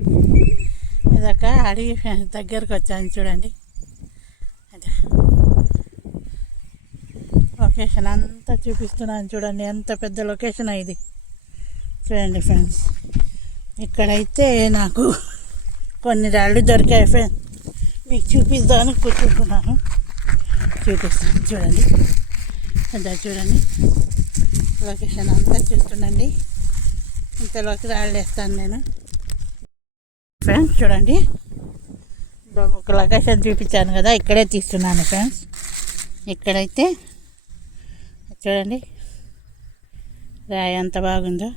ఇదొక అడవి దగ్గరకు వచ్చాను చూడండి. అదే లొకేషన్ అంతా చూపిస్తున్నాను చూడండి. ఎంత పెద్ద లొకేషన్ ఇది చూడండి ఫ్రెండ్స్. ఇక్కడైతే నాకు కొన్ని రాళ్ళు దొరికాయి ఫ్రెండ్స్, మీకు చూపిద్దామని కూర్చుంటున్నాను. చూపిస్తాను చూడండి. అదే చూడండి లొకేషన్ అంతా చూస్తుండండి. ఇంతలోకి రాళ్ళు వేస్తాను నేను ఫ్రెండ్స్. చూడండి ఒక లొకేషన్ చూపించాను కదా, ఇక్కడే తీస్తున్నాను ఫ్రెండ్స్. ఇక్కడైతే చూడండి రాయి ఎంత బాగుందో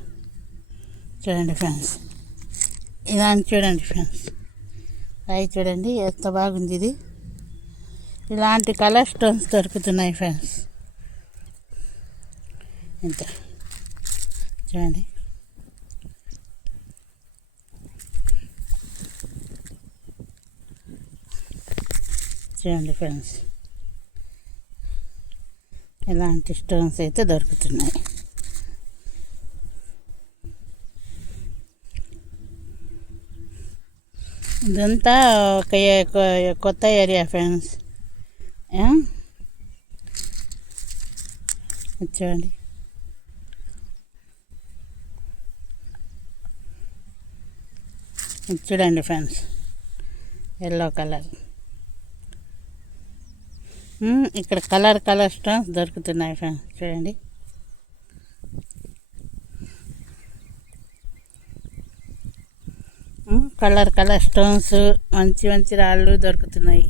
చూడండి ఫ్రెండ్స్. ఇలా చూడండి ఫ్రెండ్స్, రాయి చూడండి ఎంత బాగుంది. ఇది ఇలాంటి కలర్ స్టోన్స్ దొరుకుతున్నాయి ఫ్రెండ్స్. ఇంత చూడండి. చూడండి ఫ్రెండ్స్, ఇలాంటి స్టోన్స్ అయితే దొరుకుతున్నాయి. ఇదంతా ఒక కొత్త ఏరియా ఫ్రెండ్స్. చూడండి చూడండి ఫ్రెండ్స్, ఎల్లో కలర్. ఇక్కడ కలర్ స్టోన్స్ దొరుకుతున్నాయి ఫ్రెండ్స్. చూడండి కలర్ స్టోన్స్, మంచి రాళ్ళు దొరుకుతున్నాయి.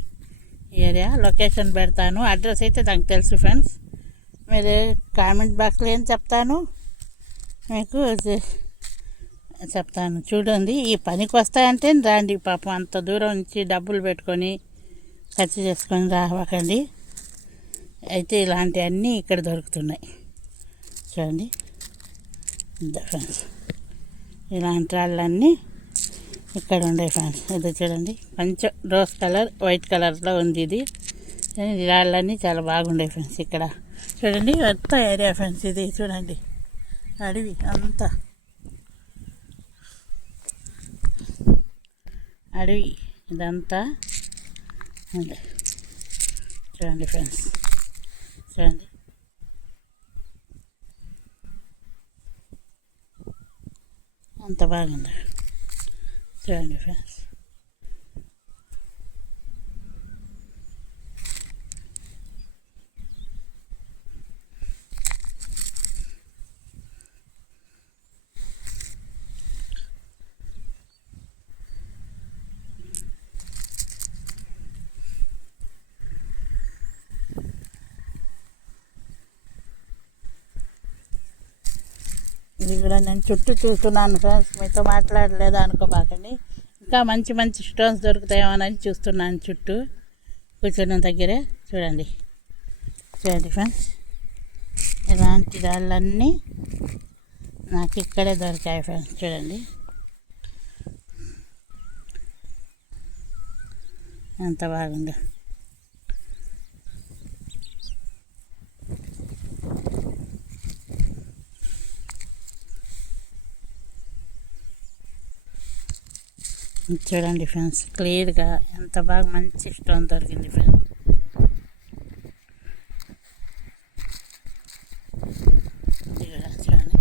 ఈ ఏరియా లొకేషన్ పెడతాను, అడ్రస్ అయితే నాకు తెలుసు ఫ్రెండ్స్. మీరు కామెంట్ బాక్స్లో ఏం చెప్తాను మీకు చెప్తాను. చూడండి, ఈ పనికి వస్తాయంటే రండి. పాపం అంత దూరం నుంచి డబ్బులు పెట్టుకొని ఖర్చు చేసుకొని రావకండి. అయితే ఇలాంటివన్నీ ఇక్కడ దొరుకుతున్నాయి చూడండి ఫ్రెండ్స్. ఇలాంటి రాళ్ళన్నీ ఇక్కడ ఉండే ఫ్రెండ్స్. ఇది చూడండి, కొంచెం రోజ్ కలర్ వైట్ కలర్లో ఉంది. ఇది రాళ్ళన్నీ చాలా బాగుండే ఫ్రెండ్స్. ఇక్కడ చూడండి ఎంత ఏరియా ఫ్రెండ్స్. ఇది చూడండి అడవి అంతా, అడవి ఇదంతా చూడండి ఫ్రెండ్స్. చూడండి అంత బాగుంది చూడండి ఫ్రెండ్స్. ఇది కూడా నేను చుట్టూ చూస్తున్నాను ఫ్రెండ్స్, మీతో మాట్లాడలేదు అనుకోబాకండి. ఇంకా మంచి స్టోన్స్ దొరుకుతాయేమోనని చూస్తున్నాను చుట్టూ కూర్చున్న దగ్గరే. చూడండి ఫ్రెండ్స్, ఇలాంటి రాళ్ళన్నీ నాకు ఇక్కడే దొరికాయి ఫ్రెండ్స్. చూడండి ఎంత బాగుందో. చూడండి ఫ్రెండ్స్, క్లియర్గా ఎంత బాగా మంచి స్టోన్ దొరికింది ఫ్రెండ్స్. చూడండి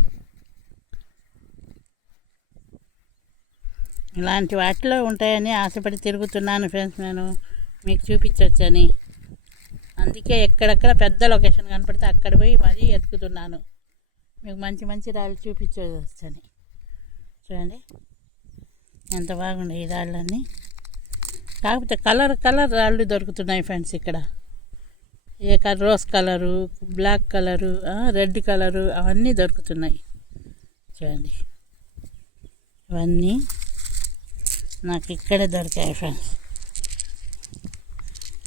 ఇలాంటి వాటిలో ఉంటాయని ఆశపడి తిరుగుతున్నాను ఫ్రెండ్స్. నేను మీకు చూపించవచ్చని, అందుకే ఎక్కడెక్కడ పెద్ద లొకేషన్ కనపడితే అక్కడ పోయి మరీ ఎతుకుతున్నాను, మీకు మంచి రాళ్ళు చూపించవచ్చని. చూడండి ఎంత బాగుండే ఈ రాళ్ళన్నీ. కాకపోతే కలర్ రాళ్ళు దొరుకుతున్నాయి ఫ్రెండ్స్ ఇక్కడ. Rose colour, black colour, red colour అవన్నీ దొరుకుతున్నాయి. చూడండి ఇవన్నీ నాకు ఇక్కడే దొరికాయి ఫ్రెండ్స్.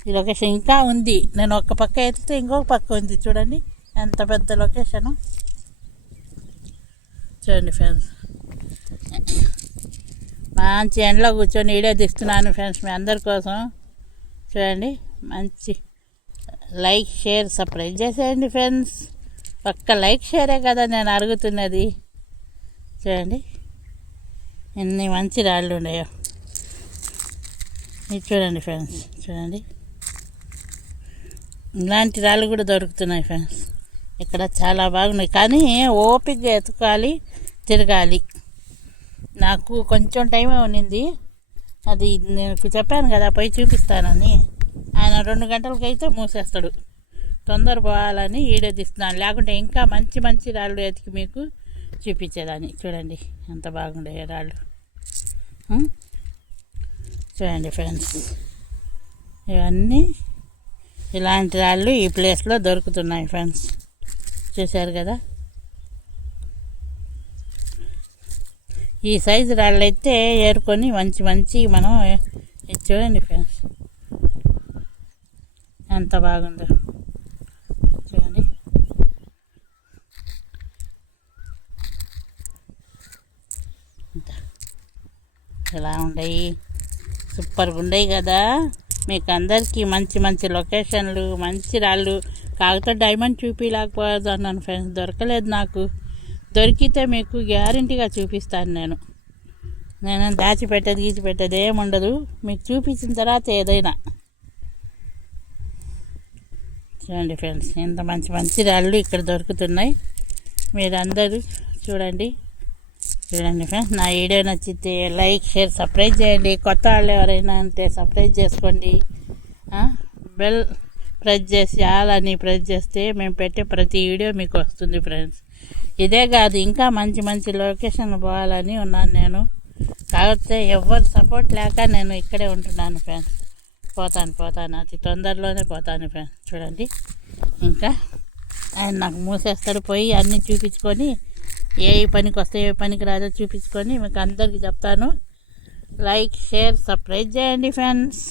ఈ లొకేషన్ ఇంకా ఉంది, నేను ఒక పక్క ఎత్తితే ఇంకొక పక్క ఉంది. చూడండి ఎంత పెద్ద లొకేషను. చూడండి ఫ్రెండ్స్, మంచి ఎండలో కూర్చొని వీడియో తీస్తున్నాను ఫ్రెండ్స్ మీ అందరి కోసం. చూడండి మంచి లైక్ షేర్ సబ్స్క్రైబ్ చేసేయండి ఫ్రెండ్స్. ఒక్క లైక్ షేరే కదా నేను అడుగుతున్నది. చూడండి ఎన్ని మంచి రాళ్ళు ఉన్నాయో. ఇది చూడండి ఫ్రెండ్స్, చూడండి ఇలాంటి రాళ్ళు కూడా దొరుకుతున్నాయి ఫ్రెండ్స్. ఇక్కడ చాలా బాగున్నాయి, కానీ ఓపికగా ఎతకాలి, తిరగాలి. నాకు కొంచెం టైమే ఉన్నింది. అది నేను చెప్పాను కదా పోయి చూపిస్తానని. ఆయన 2 గంటలకైతే మూసేస్తాడు. తొందర పోవాలని వీడియో తీస్తున్నాను, లేకుంటే ఇంకా మంచి మంచి రాళ్ళు ఎతికి మీకు చూపించేదాన్ని. చూడండి ఎంత బాగుండే రాళ్ళు. చూడండి ఫ్రెండ్స్, ఇవన్నీ ఇలాంటి రాళ్ళు ఈ ప్లేస్లో దొరుకుతున్నాయి ఫ్రెండ్స్. చూశారు కదా, ఈ సైజు రాళ్ళు అయితే ఏరుకొని మంచి మంచి మనం ఇది చూడండి ఫ్రెండ్స్ ఎంత బాగుందో. చూడండి ఇలా ఉండయి, సూపర్గా ఉండయి కదా. మీకు అందరికీ మంచి మంచి లొకేషన్లు, మంచి రాళ్ళు. కాకపోతే డైమండ్ చూపించలేకపోయాను అన్నాను ఫ్రెండ్స్, దొరకలేదు నాకు. దొరికితే మీకు గ్యారంటీగా చూపిస్తాను. నేను దాచిపెట్టేది ఏముండదు, మీకు చూపించిన తర్వాత ఏదైనా. చూడండి ఫ్రెండ్స్, ఎంత మంచి మంచి రాళ్ళు ఇక్కడ దొరుకుతున్నాయి. మీరందరూ చూడండి ఫ్రెండ్స్. నా వీడియో నచ్చితే లైక్, షేర్, సబ్స్క్రైబ్ చేయండి. కొత్త వాళ్ళు ఎవరైనా ఉంటే సబ్స్క్రైబ్ చేసుకోండి. బెల్ ప్రెస్ చేసి అని ప్రెస్ చేస్తే మేము పెట్టే ప్రతి వీడియో మీకు వస్తుంది ఫ్రెండ్స్. ఇదే కాదు, ఇంకా మంచి మంచి లొకేషన్ పోవాలని ఉన్నాను నేను. కాకపోతే ఎవరు సపోర్ట్ లేక నేను ఇక్కడే ఉంటున్నాను ఫ్రెండ్స్. పోతాను అతి తొందరలోనే పోతాను ఫ్రెండ్స్. చూడండి, ఇంకా ఆయన నాకు మూసేస్తాడు, పోయి అన్నీ చూపించుకొని ఏ పనికి వస్తే ఏ పనికి రాదో చూపించుకొని మీకు అందరికీ చెప్తాను. లైక్, షేర్, సబ్స్క్రైబ్ చేయండి ఫ్రెండ్స్.